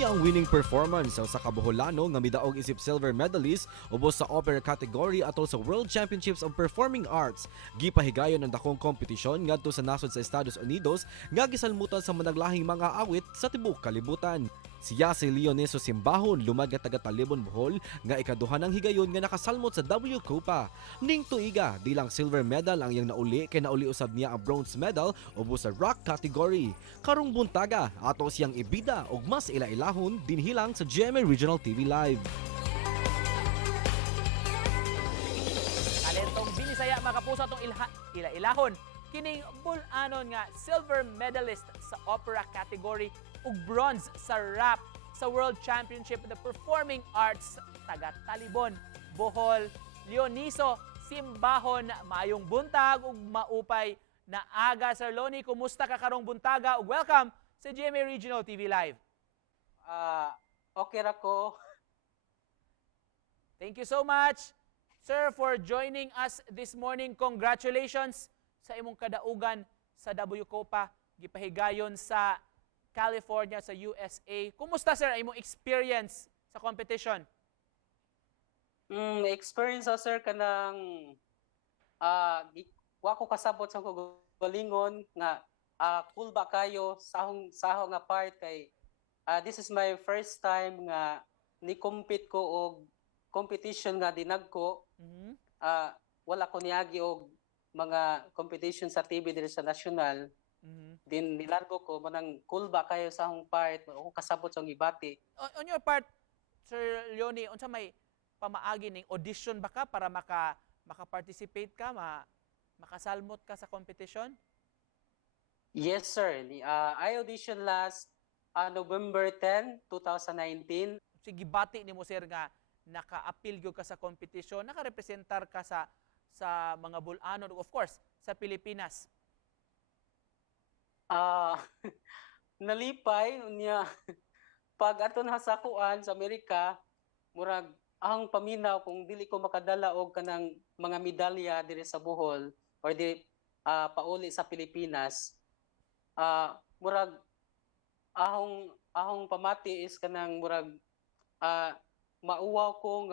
Kini ang winning performance sa kabuholano nga midaog isip silver medalist ubos sa opera category atol sa World Championships of Performing Arts. Gipahigayon ang dakong kompetisyon ngadto sa nasod sa Estados Unidos nga gisalmutan sa managlahing mga awit sa tibuok kalibutan. Siya si Leoneso Simbahon lumag nga taga Talibon, Bohol nga ikaduha ng higayon nga nakasalmot sa W Copa. Ning tuiga, di lang silver medal ang iyang nauli kay nauli usab niya ang bronze medal ubos sa rock category. Karong buntaga, ato siyang ibida og mas ilailahon dinhilang sa GMA Regional TV Live. Talentong binisaya makapusa tong ilahon kining bul-anon nga silver medalist sa opera category ug bronze sa rap sa World Championship of the Performing Arts taga Talibon, Bohol, Leoneso Simbahon. Maayong buntag ug maupay na aga, Sir Loni. Kumusta ka karong buntaga ug welcome sa GMA Regional TV Live. Okay ra ko. Thank you so much, sir, for joining us this morning. Congratulations sa imong kadaugan sa W Copa gipahigayon sa California sa USA. Kumusta, sir, ang imong experience sa competition? Experience sir kanang wa ko kasabot sa galingon nga cool ba kayo sahong nga part kay this is my first time nga ni-compete ko og competition nga dinagko. Wala ko niagi og mga competition sa TV diri sa national. Din nilargo ko manang cool ba kayo sa akong part ako kasabot sa gibati. On your part, Sir Leonie, unsa may pamaagi ning audition ba ka para maka-participate ka, makasalmot ka sa competition? Yes sir. I audition last November 10, 2019. Sige, bati nimo, sir, nga naka-appeal gyud ka sa competition, naka-representar ka sa mga bul-anon, of course, sa Pilipinas. Nalipay niya pag ato na sa kuan sa Amerika murag ang paminaw kung dili ko makadala og kanang mga medalya diri sa Bohol or di pauli sa Pilipinas. Murag ahong pamati is kanang murag mauwaw ko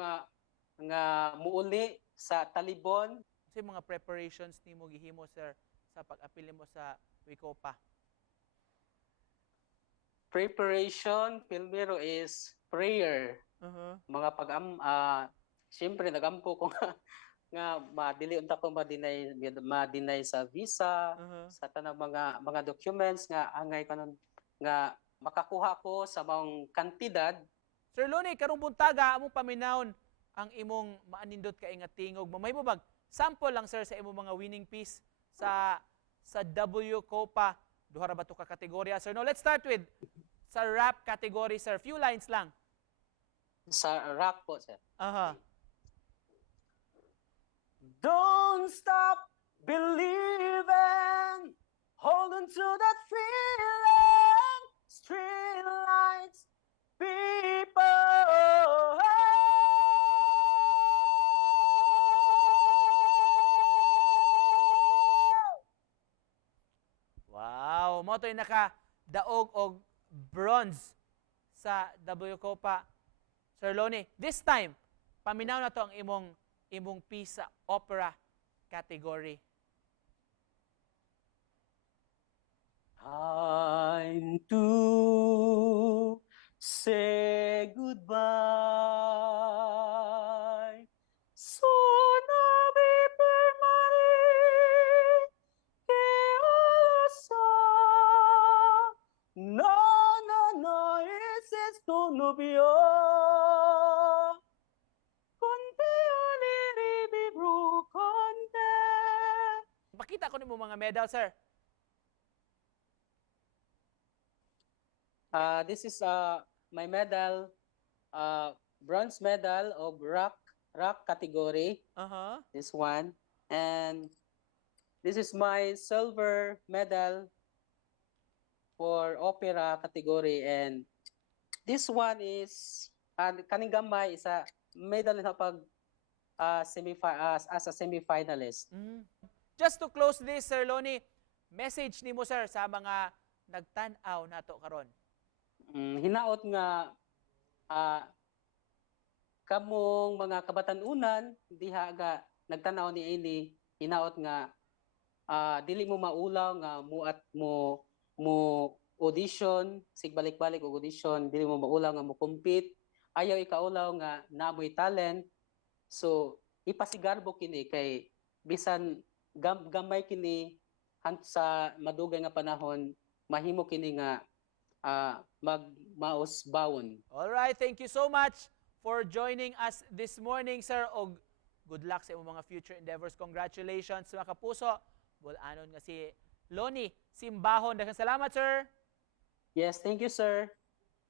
nga muuli sa Talibon. Kasi mga preparations nimo gihimo, sir, sa pag-apil mo sa Wicopa? Preparation, primero is prayer. Mga siyempre nagampo ko nga madili unta ko madinay sa visa, sa tanang mga documents nga angay kanon nga makakuha ko sa mga kantidad. Sir Loni, karong buntaga among paminawon ang imong maanindot kay nga tingog. Mamahimo bag sample lang, sir, sa imong mga winning piece sa W Copa. Duha ra ba to ka kategorya, sir? No, let's start with sa rap category, sir. Few lines lang. Sa rap po, sir. Don't stop believing, hold on to that feeling, street lights, people. Wow, mo to'y naka-daog og bronze sa W Copa, Sir Loni. This time, paminaw na to ang imong piece sa opera category. Time to say goodbye. Soon I'll be permanent. No, no, no, it's esto no vio. Conte aliribibru, conte. Pakita ko nimo mga medal, sir. This is my medal, bronze medal of rock category. This one, and this is my silver medal for opera category, and this one is kaning gamay isa medal na pag as a semi-finalist. Just to close this, Sir Loni, message nimo, sir, sa mga nagtan-aw nato karon. hinaot nga ah, kamong mga kabatanunan diha nga nagtanaw ni ini hinaot nga dili mo maulaw nga muat mo audition sig balik-balik og audition dili mo maulaw nga mo compete ayaw ikaulaw nga namoy talent so ipasigarbo kini kay bisan gamay kini sa madugay nga panahon mahimo kini nga magmaos bawon. All right, thank you so much for joining us this morning, sir. Og good luck sa imong mga future endeavors. Congratulations mga kapuso. Bulanon nga si Lonnie Simbahon. Daghang salamat, sir. Yes, thank you sir.